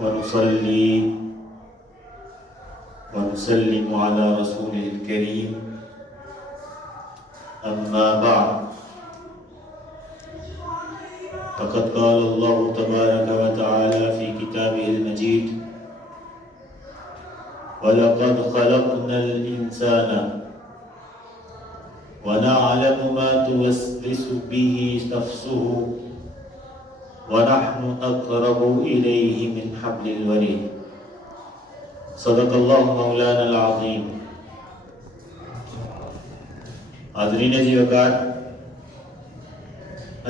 ونصلي ونسلم على رسوله الكريم أما بعد فقد قال الله تبارك وتعالى في كتابه المجيد ولقد خلقنا الإنسان ونعلم ما توسوس به نفسه ونحن أقرب إليه من حبل الوريد صدق الله مولانا العظيم. حاضرین عزیز وقار،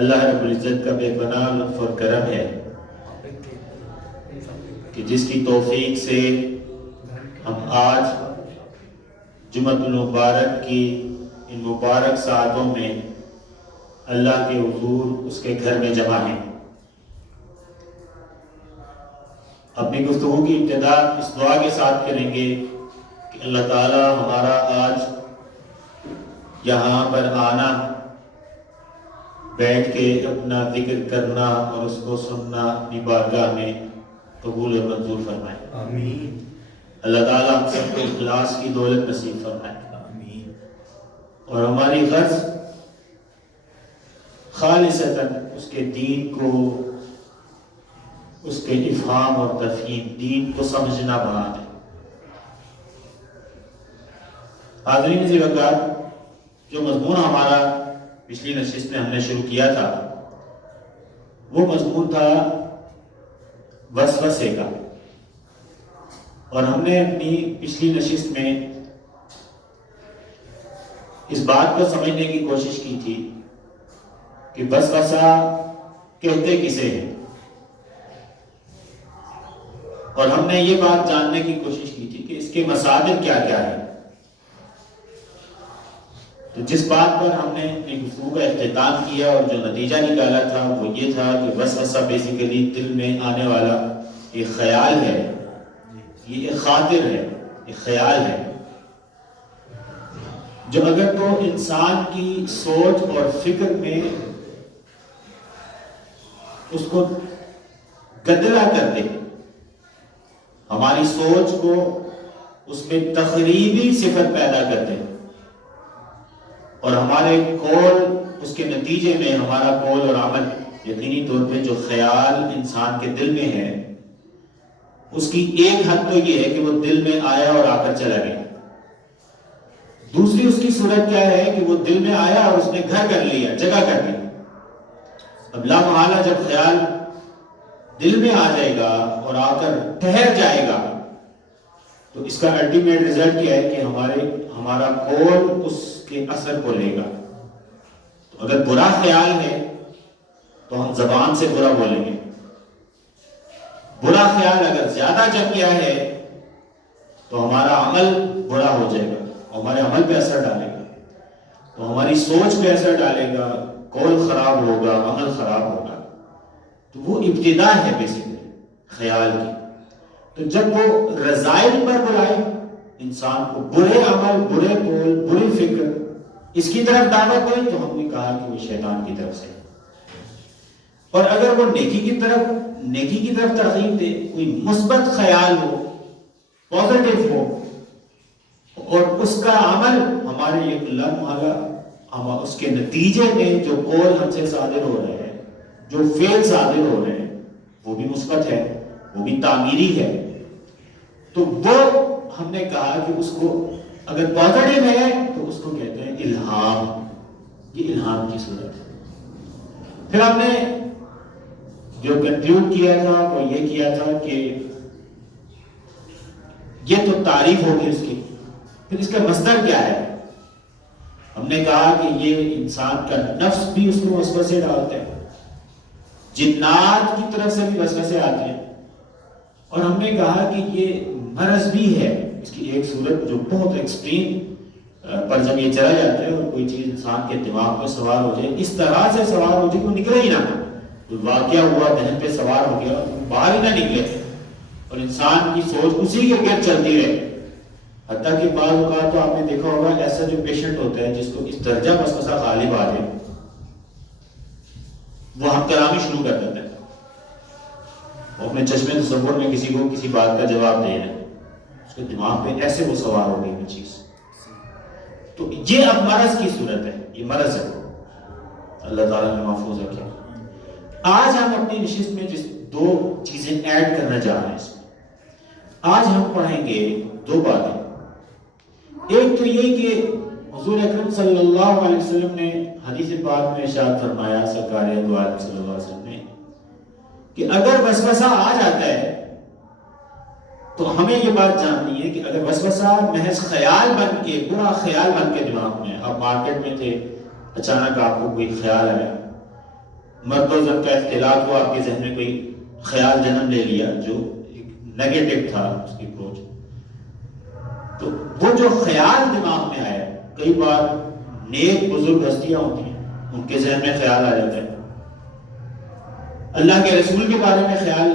اللہ رب العزت کا بے پناہ لطف اور کرم ہے کہ جس کی توفیق سے ہم آج جمعۃ المبارک کی ان مبارک ساعتوں میں اللہ کے حضور اس کے گھر میں جمع ہیں. اپنی گفتگو کی ابتدا اس دعا کے ساتھ کریں گے کہ اللہ تعالی ہمارا آج یہاں پر آنا، بیٹھ کے اپنا ذکر کرنا اور اس کو سننا اپنی بارگاہ میں قبول اور منظور فرمائے. آمین. اللہ تعالیٰ ہم سب کو اخلاص کی دولت نصیب فرمائے. آمین. اور ہماری غرض خالصتاً اس کے دین کو، اس کے افہام اور تفہیم، دین کو سمجھنا بنا ہے. حاضرین عزیز وقار، جو مضمون ہمارا پچھلی نشست میں ہم نے شروع کیا تھا وہ مضمون تھا وسوسے کا، اور ہم نے اپنی پچھلی نشست میں اس بات کو سمجھنے کی کوشش کی تھی کہ وسوسہ کہتے کسے ہیں، اور ہم نے یہ بات جاننے کی کوشش کی تھی کہ اس کے مصادر کیا کیا ہیں. تو جس بات پر ہم نے اپنی گفتگو کا اختتام کیا اور جو نتیجہ نکالا تھا وہ یہ تھا کہ وسوسہ بیسیکلی دل میں آنے والا ایک خیال ہے، یہ ایک خاطر ہے، ایک خیال ہے جو اگر تو انسان کی سوچ اور فکر میں اس کو گدلا کر دے، ہماری سوچ کو اس میں تخریبی صفت پیدا کر دے، اور ہمارے قول اس کے نتیجے میں ہمارا قول اور عمل یقینی طور پہ جو خیال انسان کے دل میں ہے اس کی ایک حد تو یہ ہے کہ وہ دل میں آیا اور آ کر چلا گیا. دوسری اس کی صورت کیا ہے کہ وہ دل میں آیا اور اس نے گھر کر لیا، جگہ کر لیا. اب لا محالہ جب خیال دل میں آ جائے گا اور آ کر ٹھہر جائے گا تو اس کا الٹیمیٹ رزلٹ کیا ہے کہ ہمارا قول اس کے اثر کو لے گا. تو اگر برا خیال ہے تو ہم زبان سے برا بولیں گے، برا خیال اگر زیادہ جم گیا ہے تو ہمارا عمل برا ہو جائے گا، ہمارے عمل پہ اثر ڈالے گا، تو ہماری سوچ پہ اثر ڈالے گا، قول خراب ہوگا، عمل خراب ہوگا. تو وہ ابتدا ہے بیسیکلی خیال کی. تو جب وہ رذائل پر بلائی انسان کو، برے عمل، برے قول، بری فکر، اس کی طرف دعوت دی تو ہم نے کہا کہ وہ شیطان کی طرف سے. اور اگر وہ نیکی کی طرف ترغیب دے، کوئی مثبت خیال ہو، پازیٹو ہو، اور اس کا عمل ہمارے لا محالہ اس کے نتیجے میں جو قول ہم سے صادر ہو رہے ہیں، جو فعل صادر ہو رہے ہیں، وہ بھی مثبت ہے، وہ بھی تعمیری ہے، تو وہ ہم نے کہا کہ اس کو اگر پازیٹو ہے تو اس کو کہتے ہیں الہام. یہ الہام کی صورت ہے. پھر ہم نے جو کنکلیوڈ کیا تھا وہ یہ کیا تھا کہ یہ تو تعریف ہوگی اس کی، پھر اس کا مصدر کیا ہے. ہم نے کہا کہ یہ انسان کا نفس بھی اس کو وسوسے ڈالتے ہیں، جنات کی طرف سے بھی وسوسے آتے ہیں، اور ہم نے کہا کہ یہ مرض بھی ہے. اس کی ایک صورت جو بہت ایکسٹریم پر جب یہ چلا جاتا ہے اور کوئی چیز انسان کے دماغ پہ سوار ہو جائے، اس طرح سے سوار ہو جائے کہ وہ نکلے ہی نہ، واقعہ ہوا ذہن پہ سوار ہو گیا، باہر ہی نہ نکلے اور انسان کی سوچ اسی کے گرد چلتی رہے. حتیٰ کہ بعض اوقات تو آپ نے دیکھا ہوگا ایسا جو پیشنٹ ہوتا ہے جس کو اس درجہ وسوسہ غالب آ جائے وہ ہم کلامی شروع کر دیتے ہیں، وہ اپنے چشمے تصور میں کسی کو کسی بات کا جواب دے رہے ہیں، اس کے دماغ پہ ایسے وہ سوار ہو گئی وہ چیز. تو یہ اب مرض کی صورت ہے، یہ مرض ہے، اللہ تعالیٰ نے محفوظ رکھے. آج ہم اپنی نشست میں جس دو چیزیں ایڈ کرنا چاہ رہے ہیں، اس میں آج ہم پڑھیں گے دو باتیں. ایک تو یہ کہ حضور اکرم صلی اللہ علیہ وسلم نے حدیث پاک میں ارشاد فرمایا، سرکار دو عالم صلی اللہ علیہ وسلم نے، کہ اگر وسوسہ آ جاتا ہے تو ہمیں یہ بات جاننی ہے کہ اگر وسوسہ محض خیال بن کے، برا خیال بن کے دماغ میں، آپ مارکیٹ میں تھے، اچانک آپ کو کوئی خیال آیا، مرد و زن کا اختلاط ہوا، آپ کے ذہن میں کوئی خیال جنم لے لیا جو نیگیٹو تھا اس کی اپروچ، تو وہ جو خیال دماغ میں آیا، کئی بار نیک بزرگ ہستیاں ہوتی ہیں، ان کے ذہن میں خیال آ جاتا ہے، اللہ کے رسول کے بارے میں خیال،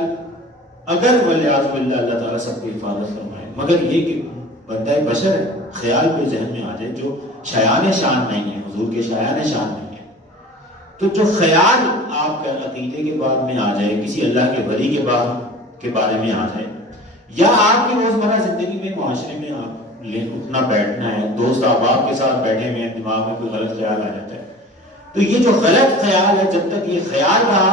اگر ولیعاذ باللہ اللہ تعالیٰ سب کو حفاظت فرمائے، مگر یہ کہ بندہ بشر ہے، خیال کوئی ذہن میں آ جائے جو شایان شان نہیں ہے، حضور کے شایان شان نہیں ہے، تو جو خیال آپ کے عقیدے کے بعد میں آ جائے، کسی اللہ کے ولی کے بارے میں آ جائے، یا آپ کی روزمرہ زندگی میں، معاشرے میں آپ اٹھنا بیٹھنا ہے، دوست احباب کے ساتھ بیٹھے ہوئے ہیں، دماغ میں کوئی غلط خیال آ جاتا ہے، تو یہ جو غلط خیال ہے، جب تک یہ خیال رہا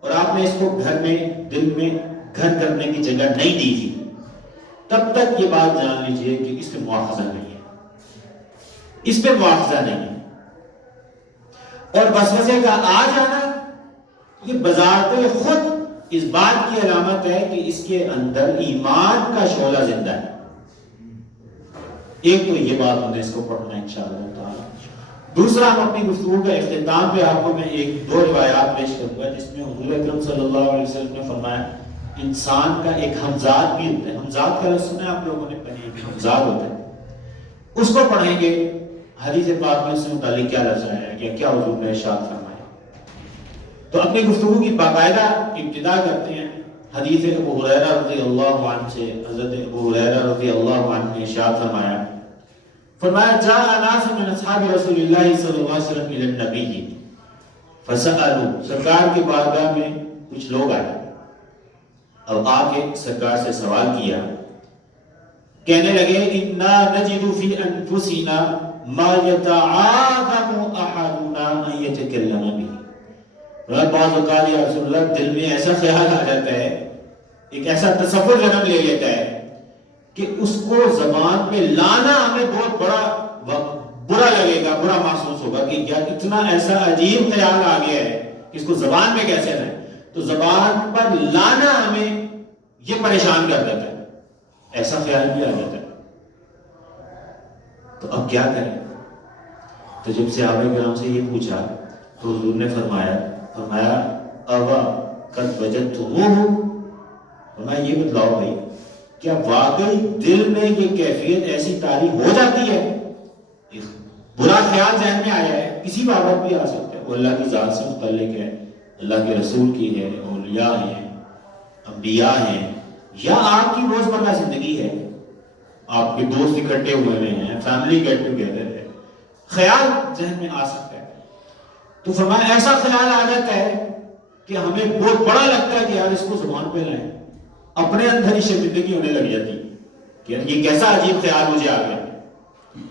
اور آپ نے اس کو گھر میں، دل میں گھر کرنے کی جگہ نہیں دی تھی، تب تک یہ بات جان لیجئے کہ اس پہ مواخذہ نہیں ہے، اس پہ مواخذہ نہیں ہے. اور وسوسے کا آ جانا یہ بذات خود اس بات کی علامت ہے کہ اس کے اندر ایمان کا شعلہ زندہ ہے. ایک تو یہ بات ہم نے اس کو پڑھنا ہے انشاءاللہ تعالی. دوسرا، ہم اپنی گفتگو کا اختتام پہ آپ کو میں ایک دو روایات پیش کروں گا جس میں حضور اکرم صلی اللہ علیہ وسلم نے فرمایا انسان کا ایک ہمزاد بھی ہوتا ہے. ہمزاد کا لفظ سنا ہے آپ لوگوں نے؟ پہلے ایک ہمزاد ہوتا ہے، اس کو پڑھیں گے. حدیث پاک میں اس سے متعلق کیا لفظ آیا ہے، کیا حضور نے ارشاد فرمایا. تو اپنی گفتگو کی باقاعدہ ابتدا کرتے ہیں حدیث ابو ہریرہ رضی اللہ عنہ سے. حضرت ابو ہریرہ رضی اللہ عنہ نے ارشاد فرمایا جاء ناس من اصحاب رسول اللہ صلی اللہ علیہ وسلم الى النبی فسألوا، سرکار کی بارگاہ میں کچھ لوگ آئے، اب آ کے سرکار سے سوال کیا، کہنے لگے انا نجد فی انفسنا ما یتعاظم احدنا ان یتکلم به. بعض اوقات یا رسول اللہ دل میں ایسا خیال آ جاتا ہے، ایک ایسا تصور جنم لے لیتا ہے کہ اس کو زبان پہ لانا ہمیں بہت بڑا برا لگے گا، برا محسوس ہوگا کہ کیا اتنا ایسا عجیب خیال آ گیا ہے کہ اس کو زبان پہ کیسے لائیں. تو زبان پر لانا ہمیں یہ پریشان کر دیتا ہے، ایسا خیال بھی آ جاتا ہے. تو اب کیا کریں؟ تو جب صحابہ کرام سے یہ پوچھا تو حضور نے فرمایا اوا قد وجدتموہ، فرمایا یہ بتلاؤ بھائی کیا واقعی دل میں یہ کیفیت ایسی طاری ہو جاتی ہے؟ برا خیال ذہن میں آیا ہے، کسی بابت بھی آ سکتا ہے، وہ اللہ کی ذات سے متعلق ہے، اللہ کے رسول کی ہے، اولیاء ہیں، انبیاء ہیں، یا آپ کی روزمرہ زندگی ہے، آپ کے دوست اکٹھے ہوئے ہیں، فیملی گیٹ ٹوگیدر ہے، خیال ذہن میں آ سکتا ہے. تو فرمایا ایسا خیال آ جاتا ہے کہ ہمیں بہت بڑا لگتا ہے کہ یار اس کو زبان پہ لائیں، اپنے اندر ہی شرمندگی ہونے لگ جاتی کہ یہ کیسا عجیب خیال مجھے آ گیا.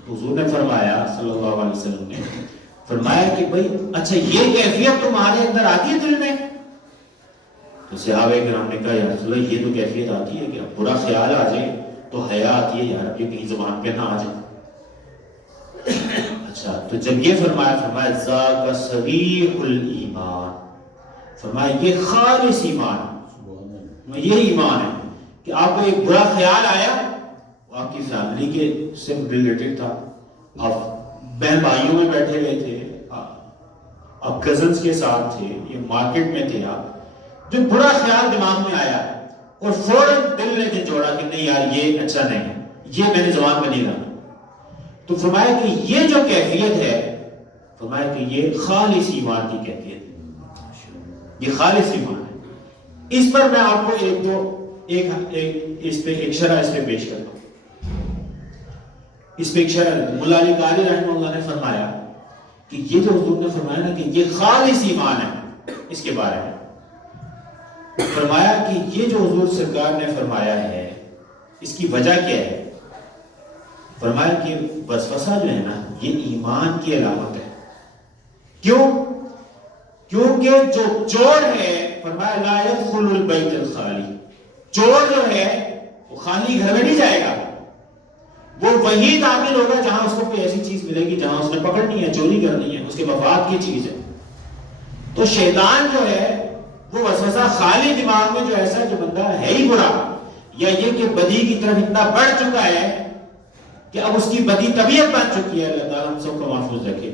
حضور نے فرمایا صلی اللہ علیہ وسلم نے فرمایا کہ بھائی اچھا یہ کیفیت تمہارے اندر آتی ہے دل میں؟ تو صحابہ کرام نے کہا یا رسول اللہ یہ تو کیفیت آتی ہے کہ برا خیال آ جائے تو حیا آتی ہے یار اب یہ کہیں زبان پہ نہ آ جائے. اچھا تو جب یہ فرمایا ذاک صریح الایمان، فرمایا یہ خالص ایمان، یہ ایمان ہے کہ آپ کو ایک برا خیال آیا، آپ کی فیملی کے سے ریلیٹڈ تھا، آپ بہن بھائیوں میں بیٹھے ہوئے تھے، آپ کزنز کے ساتھ تھے، یہ مارکیٹ میں تھے، آپ جو برا خیال دماغ میں آیا اور فوراً دل نے جھنجھوڑا کہ نہیں یار یہ اچھا نہیں ہے، یہ میں نے زبان پہ نہیں لانا. تو فرمایا کہ یہ جو کیفیت ہے، فرمایا کہ یہ خالص ایمان کی کیفیت ہے، یہ خالص ایمان ہے. اس پر میں آپ کو اس پہ ایک شرح اس پہ پیش کرتا ہوں. اس پہ ایک شرح مولا علی قاری رحمہ اللہ نے فرمایا کہ یہ جو حضور نے فرمایا نا کہ یہ خالص ایمان ہے، اس کے بارے میں فرمایا کہ یہ جو حضور سرکار نے فرمایا ہے اس کی وجہ کیا ہے؟ فرمایا کہ وسوسہ جو ہے نا یہ ایمان کی علامت ہے. کیوں؟ کیونکہ جو چور ہے فرمایا لا يدخل البیت الخالی، چور جو ہے وہ خالی گھر میں نہیں جائے گا، وہ وہی داخل ہوگا جہاں اس کو کوئی ایسی چیز ملے گی جہاں اس نے پکڑنی ہے، چوری کرنی ہے، اس کے مفاد کی چیز ہے. تو شیطان جو ہے وہ وسوسہ خالی دماغ میں جو ایسا جو بندہ ہے ہی برا، یا یہ کہ بدی کی طرف اتنا بڑھ چکا ہے کہ اب اس کی بدی طبیعت بن چکی ہے، اللہ تعالیٰ ہم سب کو محفوظ رکھے،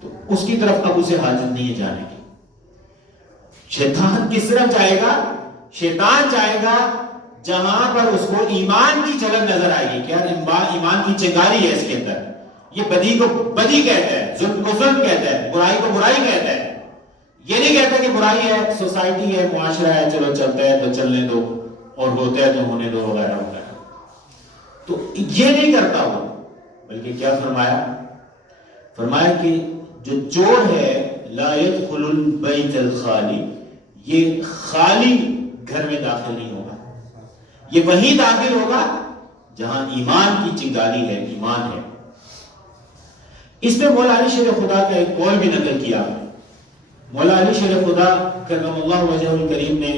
تو اس کی طرف اب اسے حاجت نہیں ہے جانے کی. شیطان کس طرف جائے گا؟ شیطان جائے گا جہاں پر اس کو ایمان کی جھلک نظر آئے گی کہ یار ایمان کی چنگاری ہے اس کے اندر، یہ بدی کو بدی کہتا ہے، ظلم کو ظلم کہتا ہے، برائی کو برائی کہتا ہے. یہ نہیں کہتا کہ برائی ہے، سوسائٹی ہے، معاشرہ ہے، چلو چلتا ہے تو چلنے دو، اور ہوتا ہے تو ہونے دو، وغیرہ وغیرہ. تو یہ نہیں کرتا وہ، بلکہ کیا فرمایا؟ فرمایا کہ جو چور ہے لا يدخل البیت الخالی، یہ خالی گھر میں داخل نہیں ہوگا، یہ وہیں داخل ہوگا جہاں ایمان کی چنگاری ہے، ایمان ہے. اس میں مولا علی شیر خدا کا ایک قول بھی نقل کیا. مولا علی شیر خدا کرم اللہ وجہہ الکریم نے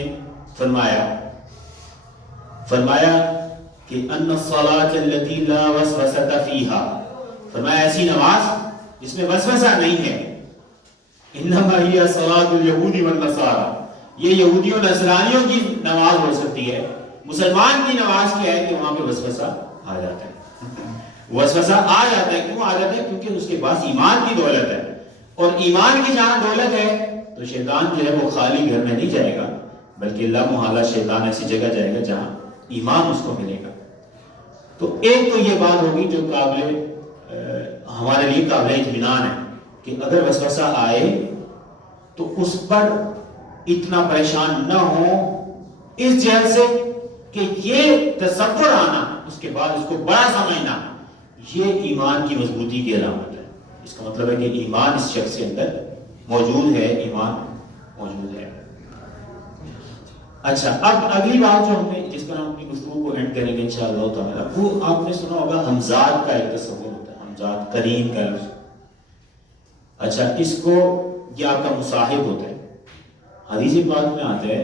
فرمایا کہ ان الصلاۃ التي لا وسوسة فيها، فرمایا ایسی نماز جس میں وسوسہ نہیں ہے، انما ہی صلاۃ اليہود والنصارى، یہ یہودیوں نصرانیوں کی نماز ہو سکتی ہے. مسلمان کی نماز کیا ہے کہ وہاں پہ وسوسہ آ جاتا ہے. وسوسہ آ جاتا ہے، کیوں آ جاتا ہے؟ کیونکہ اس کے پاس ایمان کی دولت ہے، اور ایمان کی جہاں دولت ہے تو شیطان جو ہے وہ خالی گھر میں نہیں جائے گا، بلکہ اللہ محالہ شیطان ایسی جگہ جائے گا جہاں ایمان اس کو ملے گا. تو ایک تو یہ بات ہوگی جو ہمارے لیے قابل اطمینان ہے کہ اگر وسوسہ آئے تو اس پر اتنا پریشان نہ ہو اس جہت سے کہ یہ تصور آنا، اس کے بعد اس کو بڑا سمجھنا، یہ ایمان کی مضبوطی کی علامت ہے. اس کا مطلب ہے کہ ایمان اس شخص کے اندر موجود ہے، ایمان موجود ہے. اچھا، اب اگلی بات جو ہم نے جس پر ہم اپنی گفتگو کو اینڈ کریں گے انشاءاللہ تعالیٰ، وہ آپ نے سنا ہوگا حمزات کا ایک تصور ہوتا ہے، حمزات کریم کا لفظ. اچھا، اس کو یہ آپ کا مصاحب ہوتا ہے. حدیث پاک میں آتا ہے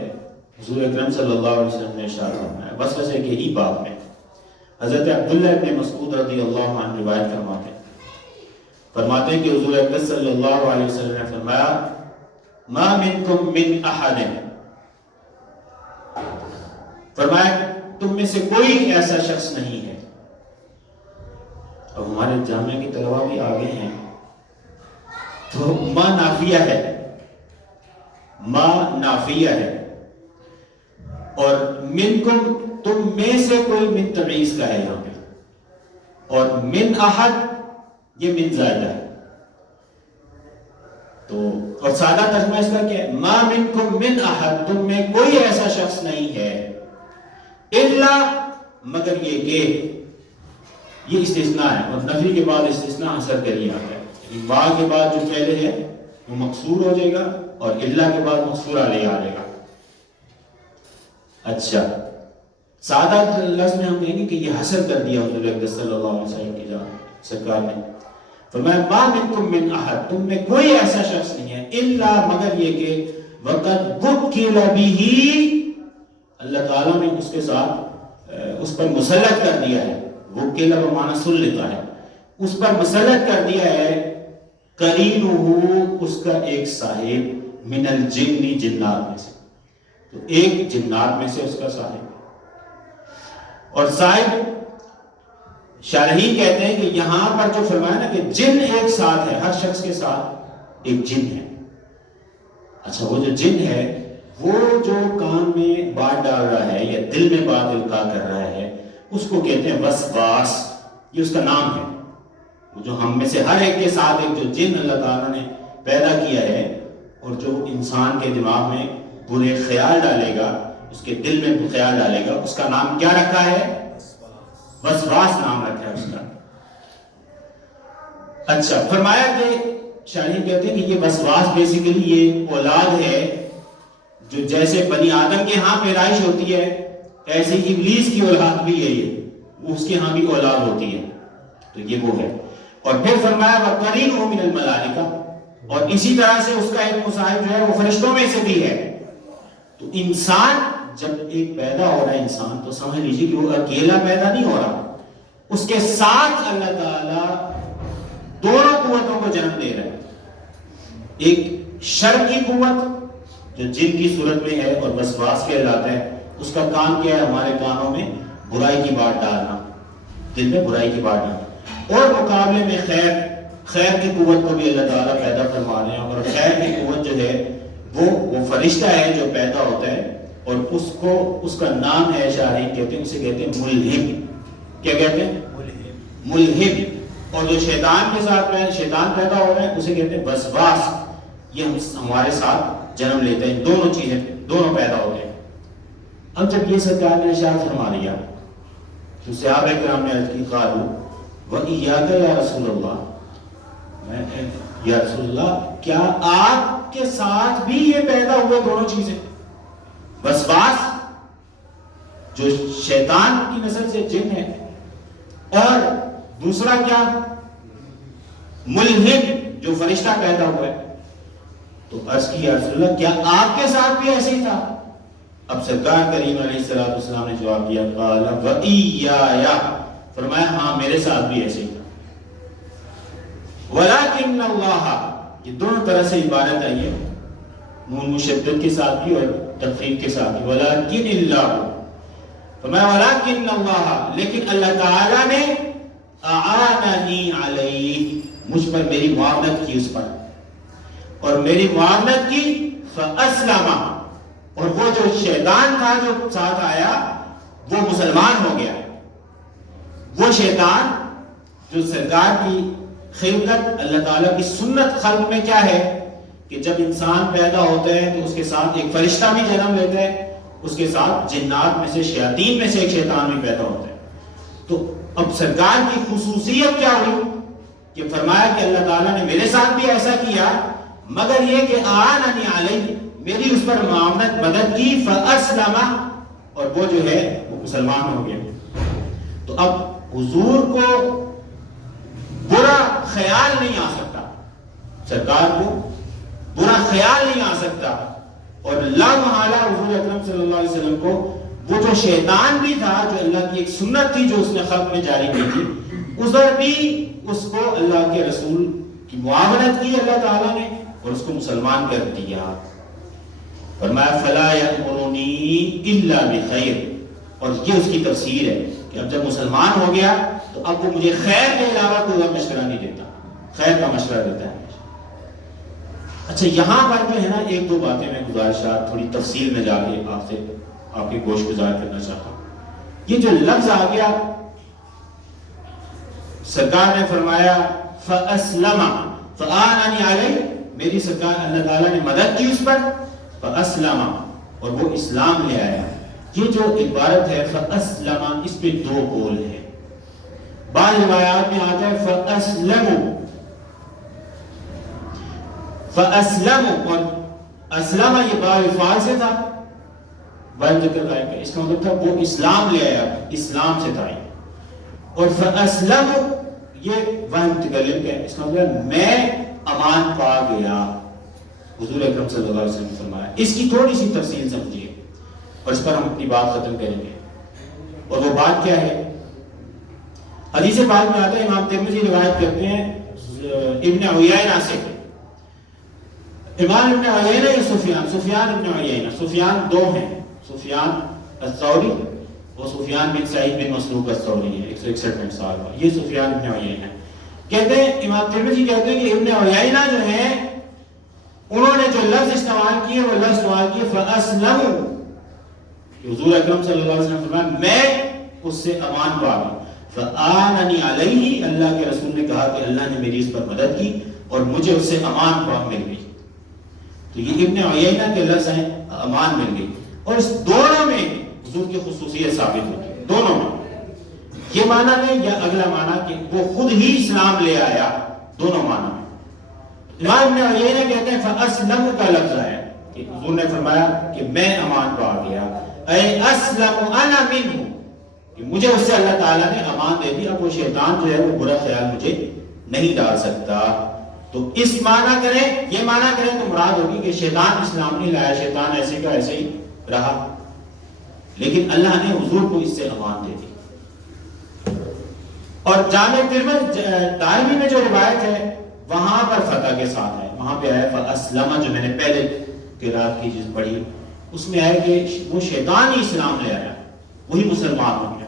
حضور اکرم صلی اللہ علیہ وسلم نے ارشاد فرمایا وسوسے کے ہی باب میں، حضرت عبداللہ ابن مسعود رضی اللہ عنہ روایت فرماتے ہیں کہ حضور اکرم صلی اللہ علیہ وسلم نے فرمایا ما منکم من احد، فرمایا تم میں سے کوئی ایسا شخص نہیں ہے. اب ہمارے جامعہ کی طلباء بھی آگے ہیں تو ما نافیہ ہے، ما نافیہ ہے، اور منکم تم میں سے کوئی من تبعیض کا ہے یہاں پہ، اور من احد یہ من زائدہ ہے. تو اور سادہ ترجمہ اس کا کیا ہے؟ ما منکم من احد، تم میں کوئی ایسا شخص نہیں ہے، الا مگر یہ کہ، یہ استثناء ہے، اور نفی کے بعد استثناء حسر کر لیا ہے. ما کے بعد جو پہلے ہے وہ مقصور ہو جائے گا، اور الا کے بعد مقصور علیہ آ جائے گا. اچھا، سادہ لفظ میں ہم کہیں گے کہ یہ حسر کر دیا حضور اکرم صلی اللہ علیہ وسلم کی جانب سرکار نے. فرمایا ما منکم من احد، تم میں کوئی ایسا شخص نہیں ہے، الا مگر یہ کہ وقد وکل به، اللہ تعالیٰ نے اس کے ساتھ اس پر مسلط کر دیا ہے. وکل بمعنی سلطہ ہے، اس پر مسلط کر دیا ہے قرینہ، اس کا ایک صاحب، من الجن، جنات میں سے، تو ایک جنات میں سے اس کا صاحب. اور صاحب شارحین کہتے ہیں کہ یہاں پر جو فرمایا نا کہ جن ایک ساتھ ہے، ہر شخص کے ساتھ ایک جن ہے. اچھا، وہ جو جن ہے وہ جو کان میں بات ڈال رہا ہے یا دل میں بات القاء کر رہا ہے اس کو کہتے ہیں وسواس، یہ اس کا نام ہے. وہ جو ہم میں سے ہر ایک کے ساتھ ایک جو جن اللہ تعالیٰ نے پیدا کیا ہے، اور جو انسان کے دماغ میں برے خیال ڈالے گا، اس کے دل میں خیال ڈالے گا، اس کا نام کیا رکھا ہے؟ وسواس نام رکھا ہے اس کا. اچھا، فرمایا کہ شاعرین کہتے ہیں کہ یہ وسواس بیسیکلی یہ اولاد ہے جو جیسے بنی آدم کے ہاں پیدائش ہوتی ہے ایسے ابلیس کی اولاد بھی ہے، یہ اس کے ہاں بھی اولاد ہوتی ہے، تو یہ وہ ہے۔ اور پھر فرمایا وَقَرِينُهُ مِنَ الْمَلَائِكَةِ، اور اسی طرح سے اس کا ایک مصاحب جو ہے وہ فرشتوں میں سے بھی ہے۔ تو انسان جب ایک پیدا ہو رہا ہے انسان، تو سمجھ لیجیے کہ وہ اکیلا پیدا نہیں ہو رہا، اس کے ساتھ اللہ تعالیٰ دونوں قوتوں کو جنم دے رہا ہے۔ ایک شر کی قوت جو جن کی صورت میں ہے اور وسواس کہلاتا ہے، اس کا کام کیا ہے؟ ہمارے کانوں میں برائی کی بات ڈالنا، دل میں برائی کی بات ڈالنا، اور مقابلے میں خیر کی قوت کو بھی اللہ تعالیٰ پیدا فرما رہے ہیں، اور خیر کی قوت جو ہے وہ فرشتہ ہے جو پیدا ہوتا ہے، اور اس کا نام ہے شارحین کہتے ہیں، اسے کہتے ہیں ملہم۔ کیا کہتے ہیں؟ ملہم۔ اور جو شیطان کے ساتھ شیطان پیدا ہو رہا ہے اسے کہتے ہیں وسواس، یہ ہمارے ساتھ جنم لیتے ہیں، دونوں چیزیں دونوں پیدا ہوتے ہیں۔ اب جب یہ سرکار نے ارشاد فرما لیا تو صحابہ کرام نے عرض کی قالوا وَإِيَّاكَ يَا رسول اللہ، یا رسول اللہ کیا آپ کے ساتھ بھی یہ پیدا ہوئے دونوں چیزیں؟ وسواس جو شیطان کی نسل سے جن ہے، اور دوسرا کیا؟ ملہم جو فرشتہ پیدا ہوا ہے۔ تو عرض کی یا رسول اللہ کیا آپ کے ساتھ بھی ایسے ہی تھا؟ اب سرکار کریم علیہ السلام نے جواب دیا قال وَإِيَّايَ، فرمایا ہاں میرے ساتھ بھی ایسے ہی تھا۔ وَلَكِنَّ اللَّهَ، یہ دونوں طرح سے عبارت آئی ہے، نون مشدد کے ساتھ بھی اور تخفیف کے ساتھ بھی، وَلَكِنِ اللَّهُ، فرمایا وَلَكِنَّ اللَّهَ، لیکن اللہ تعالیٰ نے أَعَانَنِي عَلَيْهِ، مجھ پر میری معاونت کی اس پر، اور میری معاونت کی فَأَسْلَمَ، اور وہ جو شیطان تھا جو ساتھ آیا وہ مسلمان ہو گیا۔ وہ شیطان جو سرکار کی خلقت، اللہ تعالیٰ کی سنت خلق میں کیا ہے کہ جب انسان پیدا ہوتا ہے تو اس کے ساتھ ایک فرشتہ بھی جنم لیتا ہے، اس کے ساتھ جنات میں سے شیاطین میں سے ایک شیطان بھی پیدا ہوتا ہے۔ تو اب سرکار کی خصوصیت کیا ہوئی کہ فرمایا کہ اللہ تعالیٰ نے میرے ساتھ بھی ایسا کیا، مگر یہ کہ آنانی علیہ، میری اس پر معاونت مدد کی، فاسلم، اور وہ جو ہے وہ مسلمان ہو گیا۔ تو اب حضور کو برا خیال نہیں آ سکتا، سرکار کو برا خیال نہیں آ سکتا، اور لا محالہ حضور اکرم صلی اللہ علیہ وسلم کو وہ جو شیطان بھی تھا، جو اللہ کی ایک سنت تھی جو اس نے خلق میں جاری کی تھی، ادھر بھی اس کو اللہ کے رسول کی معاونت کی اللہ تعالیٰ نے اور اس کو مسلمان کر دیا۔ فرمایا فلا یأمرنی الا بخیر، اور یہ اس کی تفسیر ہے کہ اب جب مسلمان ہو گیا تو اب وہ مجھے خیر کے علاوہ کوئی اور مشورہ نہیں دیتا، خیر کا مشورہ دیتا ہے۔ اچھا یہاں پر جو ہے نا ایک دو باتیں میں گزارشات تھوڑی تفصیل میں جا کے آپ سے آپ کی گوش گزار کرنا چاہتا ہوں۔ یہ جو لفظ آ گیا، سرکار نے فرمایا فَأَسْلَمَ فَآنَنِي عَلَيْهِ، میری سرکار اللہ تعالیٰ نے مدد کی اس پر، فَأَسْلَمَ، اور وہ اسلام لے آیا۔ یہ جو عبارت ہے فَأَسْلَمَ، اس پہ دو قول ہیں۔ بعض روایات میں آتا ہے فَأَسْلَمُ، فَأَسْلَمُ، اور اسلم یہ باب فاعل سے تھا، باب ذکر قائم ہے، اس کا مطلب تھا وہ اسلام لے آیا، اسلام سے تھا۔ اور فَأَسْلَمُ یہ وہ متکلم کا ہے، اس کا مطلب میں امان پا گیا، حضور اکرم صلی اللہ علیہ وسلم نے فرمایا۔ اس کی تھوڑی سی تفصیل سمجھیے اور اس پر ہم اپنی بات ختم کریں گے، اور وہ بات کیا ہے؟ حدیث پاک میں آتا ہے، امام ترمذی روایت کرتے ہیں ابن عیینہ سے، امام ابن عیینہ یا سفیان ابن عیینہ، سفیان دو ہیں، سفیان الثوری اور سفیان بن سعید بن مسروق الثوری ہے، 161 سال کا، یہ سفیان ابن عیینہ کہتے ہیں، امام ترمذی کہتے ہیں کہ ابن عیینہ جو ہیں انہوں نے جو لفظ استعمال کیے وہ لفظ استعمال کیے فَأَسْلَمُ، کہ حضور اکرم صلی اللہ علیہ وسلم فرمایا میں اس سے امان پا گیا۔ فَآنَنِي عَلَيْهِ، اللہ کے رسول نے کہا کہ اللہ نے میری اس پر مدد کی اور مجھے اس سے امان پا مل گئی۔ تو یہ ابن عیینہ کے لفظ ہیں امان مل گئی، اور اس دونوں میں حضور کی خصوصیت ثابت ہوتی ہے، دونوں میں یہ معنی نہیں یا اگلا معنی کہ وہ خود ہی اسلام لے آیا، دونوں معنی میں۔ امام ابن عیینہ کہتے ہیں فَأَسْلَمُ کا لفظ آیا، کہ حضور نے فرمایا کہ میں امان پا گیا، اے اسلم انا منہ، کہ مجھے اس سے اللہ تعالیٰ نے امان دے دی، اب وہ شیطان جو ہے وہ برا خیال مجھے نہیں ڈال سکتا۔ تو اس معنی کریں، یہ معنی کریں تو مراد ہوگی کہ شیطان اسلام نہیں لایا، شیطان ایسے کا ایسے ہی رہا، لیکن اللہ نے حضور کو اس سے امان دے دی۔ اور جامع دارمی میں جو روایت ہے وہاں پر فتح کے ساتھ ہے، وہاں پہ آیا فَأَسْلَمَ، جو میں نے پہلے قرات کی چیز پڑھی اس میں آیا کہ وہ شیطان ہی اسلام لے آیا، وہی مسلمان ہو گیا،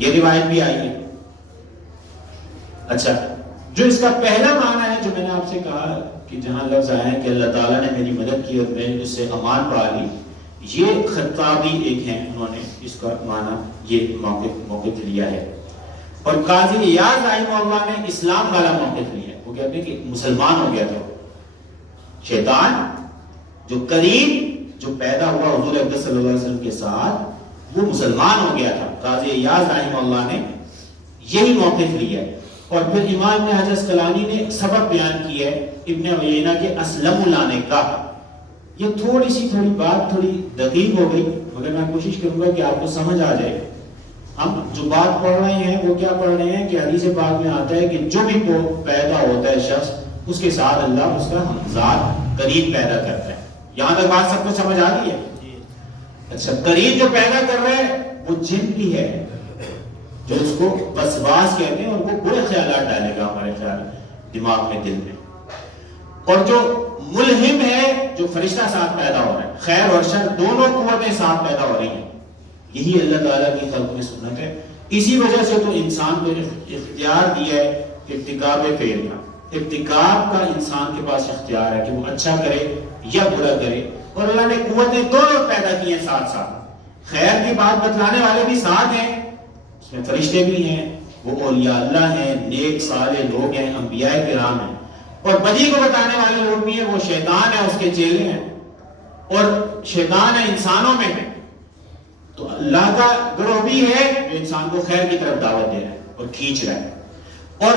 یہ روایت بھی آئی ہے۔ اچھا، جو اس کا پہلا معنی ہے جو میں نے آپ سے کہا کہ جہاں لفظ آیا ہے کہ اللہ تعالیٰ نے میری مدد کی اور میں اس سے امان پا لی، یہ خطابی ایک ہیں، انہوں نے اس کا معنی یہ موقف لیا ہے۔ اور قاضی ایاز رحمہ اللہ نے اسلام والا موقف لیا ہے، وہ کہتے ہیں کہ مسلمان ہو گیا تھا شیطان، جو قریب جو پیدا ہوا حضور اکرم صلی اللہ علیہ وسلم کے ساتھ، وہ مسلمان ہو گیا تھا۔ قاضی ایاز رحمہ اللہ نے یہی موقف لیا ہے۔ اور پھر امام ابن حجر اسقلانی نے سبب بیان کیا ہے ابن عیینہ کے اسلم لانے کا۔ یہ تھوڑی بات تھوڑی دقیق ہو گئی، مگر میں کوشش کروں گا کہ آپ کو سمجھ آ جائے۔ ہم جو بات پڑھ رہے ہیں وہ کیا پڑھ رہے ہیں کہ حدیث پاک میں آتا ہے کہ جو بھی پیدا ہوتا ہے شخص، اس کے ساتھ اللہ اس کا ہمزاد قریب پیدا کرتا ہے۔ یہاں تک بات سب کو سمجھ آ گئی ہے؟ اچھا، قریب جو پیدا کر رہے ہیں وہ جن بھی ہے، جو اس کو وسواس کہتے ہیں، اور وہ برے خیالات ڈالے گا ہمارے خیال دماغ میں، دل میں۔ اور جو ملہم ہے، جو فرشتہ ساتھ پیدا ہو رہا ہے، خیر اور شر دونوں قوتیں ساتھ پیدا ہو رہی ہیں، یہی اللہ تعالیٰ کی خلق میں سنت ہے۔ اسی وجہ سے تو انسان کو اختیار دیا ہے ارتکاب فعل کا، ارتکاب کا انسان کے پاس اختیار ہے کہ وہ اچھا کرے یا برا کرے، اور اللہ نے قوتیں دونوں پیدا کی ہیں ساتھ ساتھ۔ خیر کی بات بتلانے والے بھی ساتھ ہیں، اس میں فرشتے بھی ہیں، وہ اولیاء اللہ ہیں، نیک صالح لوگ ہیں، انبیاء کرام ہیں، اور بدی کو بتانے والے لوگ بھی ہیں، وہ شیطان ہے، اس کے چیلے ہیں، اور شیطان ہے انسانوں میں ہے۔ تو اللہ کا گروہ بھی ہے جو انسان کو خیر کی طرف دعوت دے رہا ہے اور کھینچ رہا ہے، اور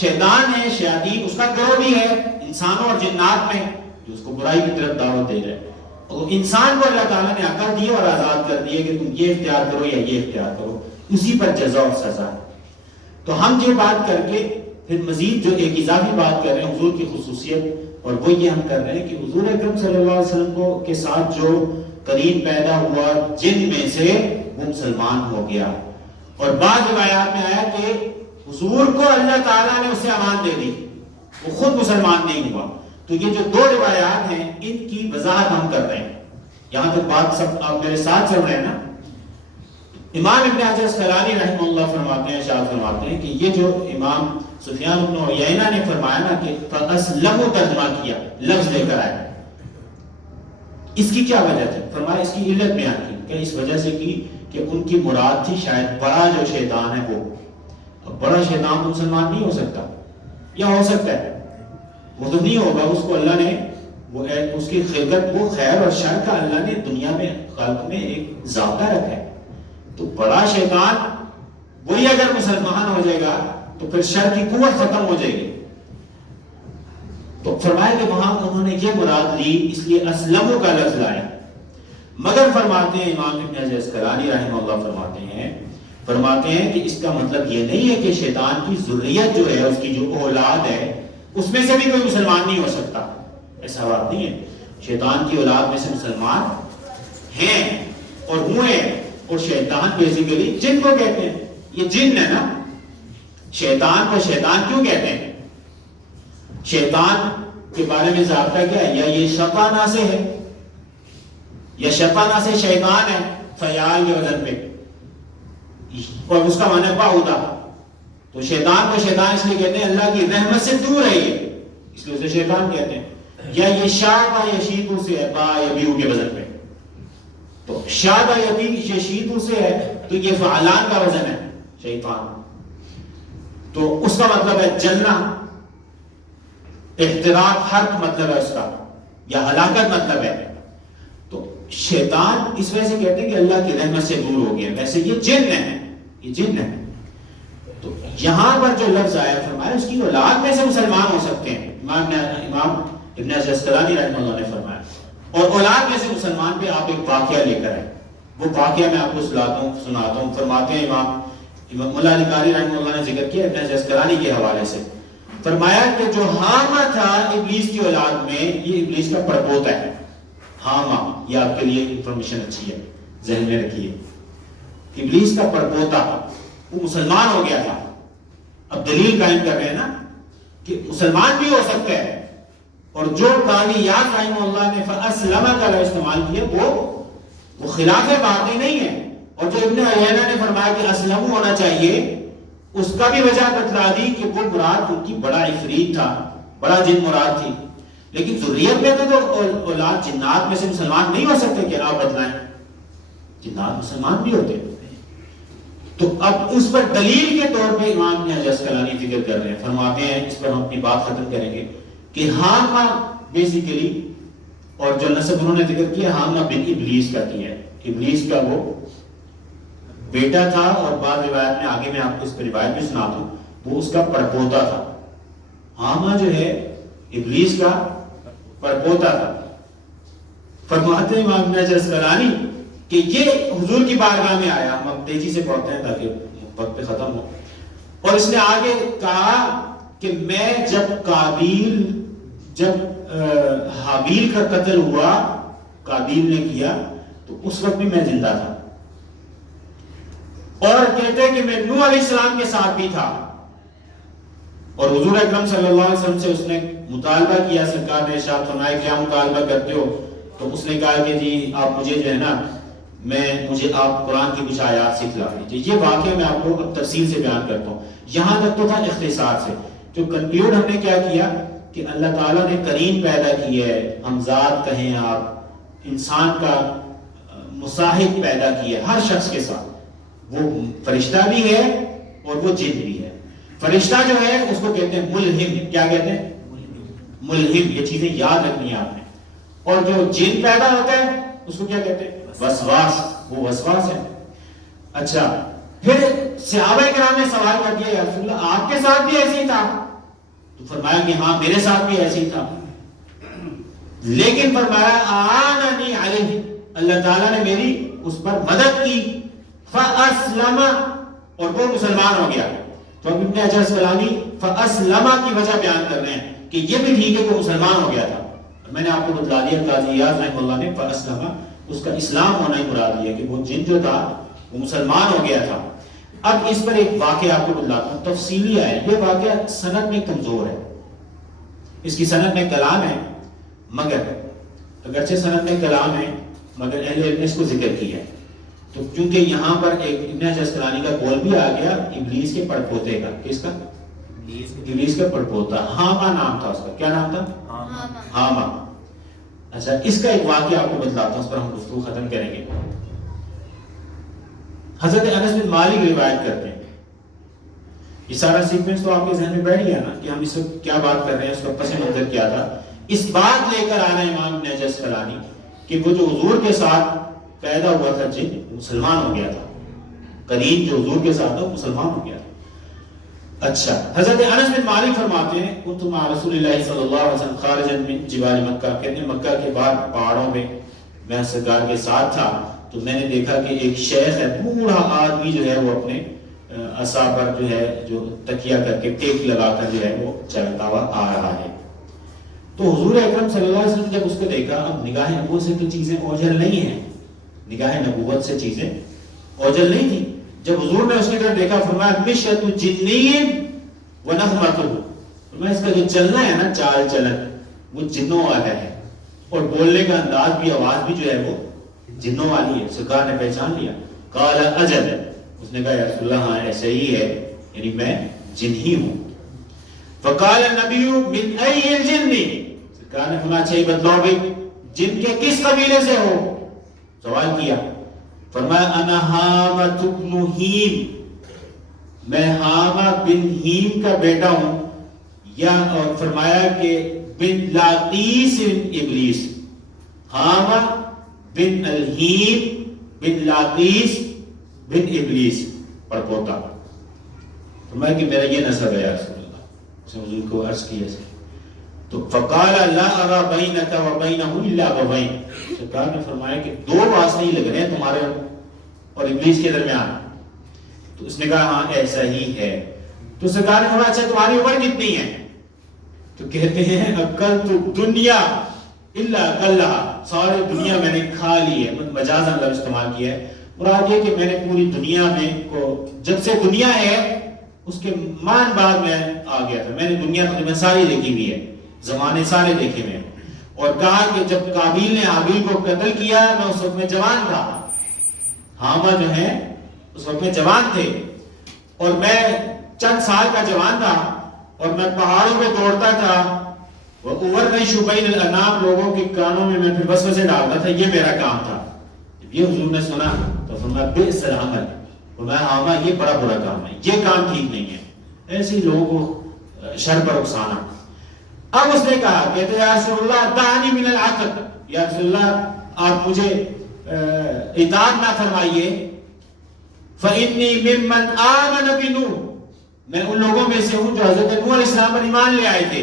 شیطان ہے، شیاطین، اس کا گروہ بھی ہے انسانوں اور جنات میں جو اس کو برائی کی طرف دعوت دے رہا ہے۔ اور انسان کو اللہ تعالیٰ نے عقل دی اور آزاد کر دی ہے کہ تم یہ اختیار کرو یا یہ اختیار کرو، اسی پر جزا اور سزا ہے۔ تو ہم یہ بات کر کے پھر مزید جو ایک اضافی بات کر رہے ہیں حضور کی خصوصیت، اور وہ یہ ہم کر رہے ہیں کہ حضور اکرم صلی اللہ علیہ وسلم کو کے ساتھ جو قرین پیدا ہوا جن میں سے، وہ مسلمان ہو گیا۔ اور بعض روایات میں آیا کہ حضور کو اللہ تعالیٰ نے اسے امان دے دی، وہ خود مسلمان نہیں ہوا۔ تو یہ جو دو روایات ہیں ان کی وضاحت ہم کر رہے ہیں، یہاں تک بات سب آپ میرے ساتھ چل رہے ہیں نا۔ امام ابن حجر اسقلانی رحمہ اللہ فرماتے ہیں، ارشاد فرماتے ہیں کہ یہ جو امام سفیان بن عیینہ نے فرمایا نا کہ فَأَسْلَمُ ترجمہ کیا، لفظ لے کر آئے، اس کی کیا وجہ تھی؟ فرمایا اس کی علت بیان کی کہ اس وجہ سے کی کہ ان کی مراد تھی شاید بڑا جو شیطان ہے وہ، اب بڑا شیطان تو مسلمان نہیں ہو سکتا، یا ہو سکتا ہے، وہ تو نہیں ہوگا، اس کو اللہ نے وہ اس کی خلقت، وہ خیر اور شر کا اللہ نے دنیا میں خلق میں ایک ضابطہ رکھا ہے۔ تو بڑا شیطان وہی اگر مسلمان ہو جائے گا تو پھر شر کی قوت ختم ہو جائے گی۔ تو فرمایا کہ وہاں انہوں نے یہ مراد لی، اس لیے اسلمو کا لفظ لایا۔ مگر فرماتے ہیں امام ابن حجر اسقلانی رحمہ اللہ فرماتے ہیں کہ اس کا مطلب یہ نہیں ہے کہ شیطان کی ذریت جو ہے، اس کی جو اولاد ہے، اس میں سے بھی کوئی مسلمان نہیں ہو سکتا، ایسا بات نہیں ہے۔ شیطان کی اولاد میں سے مسلمان ہیں اور ہوئے، اور شیطان بیسیکلی جن کو کہتے ہیں، یہ جن ہے نا، شیطان کو شیطان کیوں کہتے ہیں؟ شیطان کے بارے میں ضابطہ کیا ہے؟ یا یہ شفانہ سے ہے، یا شفانہ سے شیطان ہے فیال کے وزن پہ، اور اس کا معنی ہے بعودہ۔ تو شیطان کو شیطان اس لیے کہتے ہیں اللہ کی رحمت سے دور ہے یہ، اس لیے اسے شیطان کہتے ہیں۔ یا یہ شاعبہ یشیدو سے ہے، با یبیو کے وزن پہ، تو شاعبہ یشیدو سے ہے تو یہ فعلان کا وزن ہے شیطان، تو اس کا مطلب ہے جلنا، احتراق، حرق مطلب ہے اس کا، یا ہلاکت مطلب ہے۔ تو شیطان اس وجہ سے کہتے ہیں کہ اللہ کی رحمت سے دور ہو گیا، ویسے یہ جن ہے، یہ جن ہے۔ تو یہاں پر جو لفظ آیا فرمایا اس کی اولاد میں سے مسلمان ہو سکتے ہیں، امام ابن حجر اسقلانی رحمہ اللہ نے فرمایا۔ اور اولاد میں سے مسلمان پہ آپ ایک واقعہ لے کر آئے. وہ واقعہ میں آپ کو سناتا ہوں. فرماتے ہیں امام مولا علی قاری رحمہ اللہ نے ذکر کیا ابن جسکرانی کے حوالے سے. فرمایا کہ جو حامہ تھا ابلیس کی اولاد میں، یہ ابلیس کا پڑپوتا ہے. حامہ، یہ آپ کے لیے انفارمیشن اچھی ہے، ذہن میں رکھیے. ابلیس کا پڑپوتا وہ مسلمان ہو گیا تھا. اب دلیل قائم کر رہے ہیں نا کہ مسلمان بھی ہو سکتا ہے. اور جو قاضی یاد رحمہ اللہ نے فَأَسْلَمَ کا استعمال کیا وہ خلاف باقی نہیں ہے. اور جو ابن عیینہ نے فرمایا کہ اسلم ہونا چاہیے، اس کا بھی وجہ بتلا دی کہ وہ مراد ان کی بڑا عفریت تھا، بڑا جن مراد تھی. لیکن ذریت میں تو اولاد جنات میں سے مسلمان نہیں ہو سکتے کہ آپ بتلائیں. جنات مسلمان بھی ہوتے. تو اب اس پر دلیل کے طور پہ امام ابن حجر اسقلانی ذکر کر رہے ہیں. فرماتے ہیں، اس پر ہم اپنی بات ختم کریں گے، کہ حامہ بیسیکلی، اور جو نسب انہوں نے ذکر کیا حامہ بن ابلیس کا کیا ہے. ابلیس کا وہ بیٹا تھا، اور بعض روایت میں آگے میں آپ کو اس پر روایت بھی سناتا ہوں، وہ اس کا پڑپوتا تھا. حامہ جو ہے ابلیس کا پڑپوتا تھا. فرماتے ہیں امام ابن حجر اسقلانی کہ یہ حضور کی بارگاہ میں آیا. ہم اب تیزی سے پڑھتے ہیں تاکہ وقت پہ ختم ہو. اور اس نے آگے کہا کہ میں جب حابیل کا قتل ہوا، قابیل نے کیا، تو اس وقت بھی میں زندہ تھا. اور کہتے ہیں کہ میں نوح علیہ السلام کے ساتھ بھی تھا. اور حضور اکرم صلی اللہ علیہ وسلم سے اس نے مطالبہ کیا. سرکار نے ارشاد فرمایا کیا مطالبہ کرتے ہو؟ تو اس نے کہا کہ جی آپ مجھے جو ہے نا مجھے آپ قرآن کی کچھ آیات سکھلا دیجیے. یہ واقعہ میں آپ کو اب تفصیل سے بیان کرتا ہوں. یہاں تک تو تھا اختصار سے. جو کنکلیوڈ ہم نے کیا کیا کہ اللہ تعالیٰ نے قرین پیدا کی ہے، ہمزاد کہیں آپ، انسان کا مصاحب پیدا کیا ہے ہر شخص کے ساتھ. وہ فرشتہ بھی ہے اور وہ جن بھی ہے. فرشتہ جو ہے اس کو کہتے ہیں ملہم. کیا کہتے ہیں؟ ملہم. یہ چیزیں یاد رکھنی ہے آپ نے. اور جو جن پیدا ہوتا ہے اس کو کیا کہتے ہیں؟ وسواس. وہ وسواس ہے. اچھا، پھر صحابہ کرام نے سوال کر دیا یا رسول اللہ آپ کے ساتھ بھی ایسے ہی تھا؟ تو فرمایا کہ ہاں میرے ساتھ بھی ایسے ہی تھا. لیکن فرمایا آنانی علیہ، اللہ تعالیٰ نے میری اس پر مدد کی. فَأَسْلَمَ، اور وہ مسلمان ہو گیا. تو اب ابن حجر اسقلانی فَأَسْلَمَ کی وجہ بیان کر رہے ہیں کہ یہ بھی ٹھیک ہے کہ وہ مسلمان ہو گیا تھا. میں نے آپ کو بتلا دیا قاضی ایاز رحمہ اللہ نے فَأَسْلَمَ اس کا اسلام ہونا ہی مراد لیا کہ وہ جن جو تھا وہ مسلمان ہو گیا تھا. اب اس پر ایک واقعہ آپ کو بتلاتا ہوں، تفصیلی ہے. یہ واقعہ سند میں کمزور ہے، اس کی سند میں کلام ہے، مگر اگرچہ سند میں کلام ہے مگر اہل علم نے اس کو ذکر کیا ہے. تو کیونکہ یہاں پر ایک ابن حجر اسقلانی کا قول بھی آ گیا ابلیس کے پڑپوتے کا. کس کا؟ ابلیس کا پڑپوتا. حامہ نام تھا اس کا. کیا نام تھا؟ حامہ. اچھا، اس کا ایک واقعہ آپ کو بتلاتا ہوں، اس پر ہم گفتگو ختم کریں گے. حضرت انس بن مالک روایت کرتے ہیں. یہ سارا سیکوینس تو آپ کے ذہن میں بیٹھ گیا نا کہ ہم اس وقت کیا بات کر رہے ہیں، اس کا پس منظر کیا تھا. اس بات لے کر آنا امام ابن حجر اسقلانی کہ وہ جو حضور کے ساتھ پیدا ہوا تھا جن مسلمان ہو گیا تھا. قرین جو حضور کے ساتھ تھا مسلمان ہو گیا تھا. اچھا، حضرت انس بن مالک فرماتے ہیں کنت مع رسول اللہ صلی اللہ علیہ وسلم خارجا من جبال مکہ، کہتے ہیں مکہ کے بعد پہاڑوں میں میں سرکار کے ساتھ تھا. تو میں نے دیکھا کہ ایک شیخ ہے، بوڑھا آدمی جو ہے وہ اپنے عصا پر جو ہے جو تکیہ کر کے ٹیک لگا کر جو ہے وہ چلتا ہوا آ رہا ہے. تو حضور اکرم صلی اللہ علیہ وسلم جب اس کو دیکھا، اب نگاہ نبوت سے تو چیزیں اوجھل نہیں ہیں، نگاہ نبوت سے چیزیں اوجھل نہیں تھی. جب حضور نے اس کی طرف دیکھا فرمایا مشیۃ جنین ونغمۃ، فرمایا اس کا جو چلنا ہے نا، چال چلن، وہ جنوں والا ہے، اور بولنے کا انداز بھی، آواز بھی جو ہے وہ جنوں والی ہے. سرکار نے پہچان لیا. قال اجل، اس نے کہا یا رسول اللہ ہاں ایسے ہی ہے، یعنی میں جن ہی ہوں. فقال النبی من ای الجن، سرکار نے فرمایا اچھا یہ بتلاؤ بھائی جن کے کس قبیلے سے ہو؟ سوال کیا. فرمایا انا حامۃ بن ہیم، میں حامہ بن ہیم کا بیٹا ہوں. یا اور فرمایا کہ بن لاقیس ابلیس، حامہ بن الہیم بن لاقیس بن ابلیس پڑپوتا. فرمایا کہ میرا یہ نسب ہے یا رسول اللہ. اس نے حضور کو عرض کیا. تو فقال لا ارى بینک وبینہ الا بوین، سرکار نے فرمایا کہ دو واسطے ہی لگ رہے ہیں تمہارے اور ابلیس کے درمیان. تو اس نے کہا ہاں ایسا ہی ہے. تو سرکار نے فرمایا اچھا تمہاری عمر کتنی ہے؟ تو کہتے ہیں عقل تو دنیا الا کلھا، ساری دنیا میں نے کھا لی ہے. مجازاً لفظ استعمال کیا ہے، مراد یہ کہ میں نے پوری دنیا میں کو جب سے دنیا ہے اس کے مان بعد میں آ گیا تھا. میں نے دنیا تقریباً ساری دیکھی ہوئی ہے، زمانے سارے دیکھے ہوئے ہیں. اور کہا کہ جب قابیل نے حابیل کو قتل کیا میں اس وقت میں جوان تھا، حامہ جو ہے اس وقت میں جوان تھے، اور میں چند سال کا جوان تھا، اور میں پہاڑوں پہ دوڑتا تھا. وَأُوَرِّشُ بَيْنَ الْأَنَامِ، لوگوں کے کانوں میں میں پھر وسوسے ڈالتا تھا. یہ میرا کام تھا. جب یہ حضور نے سنا تو فرمایا بئس العمل، فرمایا حامہ یہ بڑا برا کام ہے، یہ کام ٹھیک نہیں ہے. ایسے ہی لوگوں کو شر پر اکسانا. اب اس نے کہا کہتے یا رسول اللہ دعنی من العقل، یا رسول اللہ آپ مجھے اطاعت نہ فرمائیے. فَإِنِّي مِمَّنْ آمَنَ بِنُوحٍ، میں ان لوگوں میں سے ہوں جو حضرت نوح علیہ السلام پر ایمان لے آئے تھے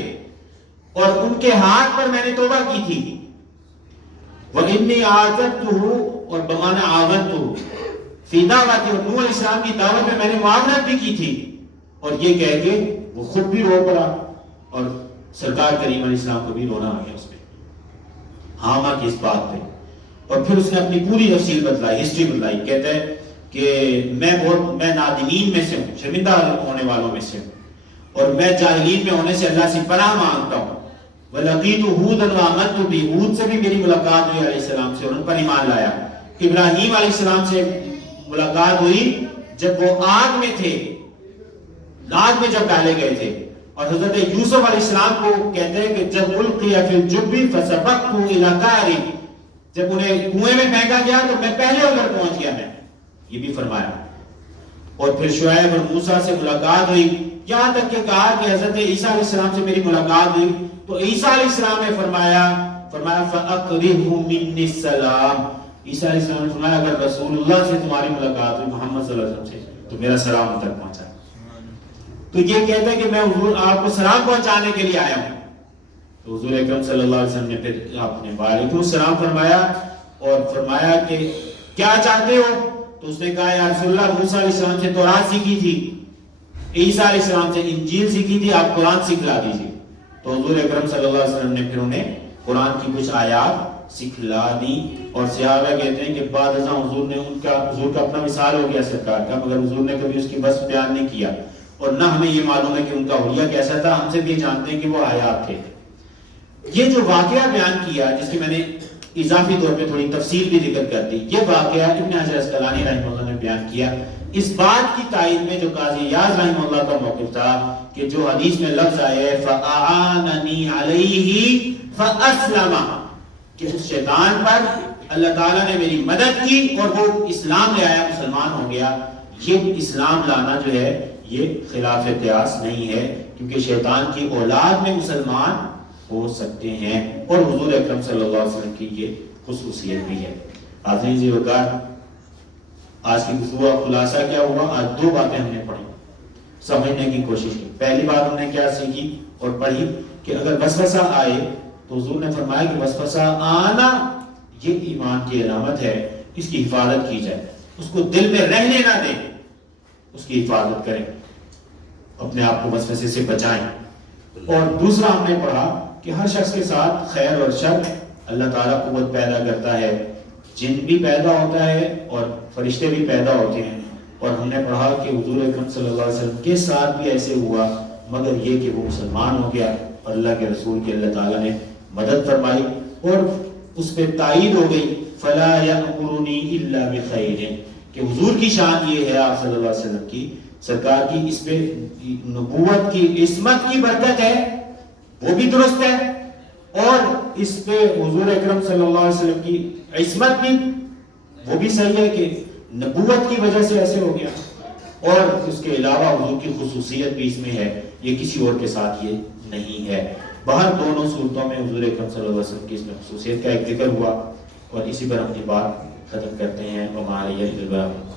اور ان کے ہاتھ پر میں نے توبہ کی تھی. وَإِنِّي عَاذَرْتُهُ، اور بمعنی عاونتُهُ فی دعوتی، اور نوح علیہ السلام کی دعوت میں نے معاونت بھی کی تھی. اور یہ کہہ کے وہ خود بھی رو پڑا اور سرکار کریم علیہ السلام کو بھی رونا آ گیا اس پہ، حامہ کی اس بات پہ. اور پھر اس نے اپنی پوری تفصیل بتلائی، ہسٹری بتلائی. کہتے ہیں کہ میں نادمین میں سے ہوں، شرمندہ ہونے والوں میں سے ہوں، اور میں جاہلین میں ہونے سے اللہ سے پناہ مانگتا ہوں. وَلَقِيتُ هُودًا وَآمَنتُ بِهِ، ہود سے بھی میری ملاقات ہوئی علیہ السلام سے اور ان پر ایمان لایا. ابراہیم علیہ السلام سے ملاقات ہوئی جب وہ آگ میں تھے، آگ میں جب ڈالے گئے تھے. اور حضرت یوسف علیہ السلام کو کہتے ہیں کہ جب القی فی الجب فسبقت الی قعر، جب انہیں کنویں میں پھینکا گیا تو میں پہلے ادھر پہنچ گیا. میں یہ بھی فرمایا. اور پھر شعیب اور موسیٰ سے ملاقات ہوئی، یہاں تک کہ کہا کہ حضرت عیسیٰ علیہ السلام سے میری ملاقات ہوئی تو عیسیٰ علیہ السلام نے فرمایا فَأَقْرِهُ مِنِّي السَّلَامِ، عیسیٰ علیہ السلام نے فرمایا اگر رسول اللہ سے تمہاری ملاقات ہوئی، محمد صلی اللہ علیہ وسلم سے، تو میرا سلام ان تک پہنچا. تو یہ کہتا ہے کہ میں حضور آپ کو سلام پہنچانے کے لیے آیا ہوں. تو حضور اکرم صلی اللہ علیہ وسلم نے پھر آپ نے وعلیکم السلام فرمایا اور فرمایا کہ کیا چاہتے ہو؟ تو اس نے کہا یا رسول اللہ موسیٰ علیہ السلام سے تورات سیکھی تھی، عیسیٰ علیہ السلام سے انجیل سیکھی تھی، آپ قرآن سکھلا دیجیے. تو حضور اکرم صلی اللہ علیہ وسلم نے پھر انہیں قرآن کی کچھ آیات سکھلا دی. اور صحابہ کہتے ہیں کہ بعد ازاں حضور نے حضور کا اپنا مثال ہو گیا سرکار کا، مگر حضور نے کبھی اس کی وصف بیان نہیں کیا. اور نہ ہمیں یہ معلوم ہے کہ ان کا حلیہ کیسا تھا، ہم سے بھی جانتے ہیں کہ وہ آیات تھے. یہ جو واقعہ بیان کیا جس کی میں نے اضافی طور پہ تھوڑی تفصیل بھی ذکر کر دی، یہ واقعہ ابن حجر اسقلانی رحمہ اللہ نے بیان کیا اس بات کی تائید میں جو قاضی یاز رحمہ اللہ کا موقف تھا کہ جو حدیث میں لفظ آئے فَأَعَانَنِي عَلَيْهِ فَأَسْلَمَ، کہ اس شیطان پر اللہ تعالیٰ نے میری مدد کی اور وہ اسلام لے آیا، مسلمان ہو گیا. یہ اسلام لانا جو ہے یہ خلاف قیاس نہیں ہے، کیونکہ شیطان کی اولاد میں مسلمان ہو سکتے ہیں اور حضور اکرم صلی اللہ علیہ وسلم کی یہ خصوصیت بھی ہے. حاضرین ذی وقار، آج کی گفتگو کا خلاصہ کیا ہوا؟ آج دو باتیں ہم نے پڑھی، سمجھنے کی کوشش کی. پہلی بات ہم نے کیا سیکھی اور پڑھی کہ اگر وسوسہ آئے تو حضور نے فرمایا کہ وسوسہ آنا یہ ایمان کی علامت ہے، اس کی حفاظت کی جائے، اس کو دل میں رہنے نہ دیں، اس کی حفاظت کریں، اپنے آپ کو وسوسے سے بچائیں. اور دوسرا ہم نے پڑھا کہ ہر شخص کے ساتھ خیر اور شر اللہ تعالیٰ قوت پیدا کرتا ہے، جن بھی پیدا ہوتا ہے اور فرشتے بھی پیدا ہوتے ہیں. اور ہم نے پڑھا کہ حضور اکرم صلی اللہ علیہ وسلم کے ساتھ بھی ایسے ہوا، مگر یہ کہ وہ مسلمان ہو گیا اور اللہ کے رسول کی اللہ تعالیٰ نے مدد فرمائی اور اس پہ تائید ہو گئی فَلَا يَأْمُرُنِي إِلَّا بِخَيْرٍ، کہ حضور کی شان یہ ہے، آپ صلی اللہ علیہ وسلم کی سرکار کی اس پہ نبوت کی عصمت کی برکت ہے، وہ بھی درست ہے، اور اس پہ حضور اکرم صلی اللہ علیہ وسلم کی عصمت بھی وہ بھی صحیح ہے کہ نبوت کی وجہ سے ایسے ہو گیا، اور اس کے علاوہ حضور کی خصوصیت بھی اس میں ہے، یہ کسی اور کے ساتھ یہ نہیں ہے. باہر دونوں صورتوں میں حضور اکرم صلی اللہ علیہ وسلم کی اس میں خصوصیت کا ایک ذکر ہوا، اور اسی پر اپنی بات ختم کرتے ہیں. وَمَا عَلَيَّ إِلَّا الْبَلَاغُ.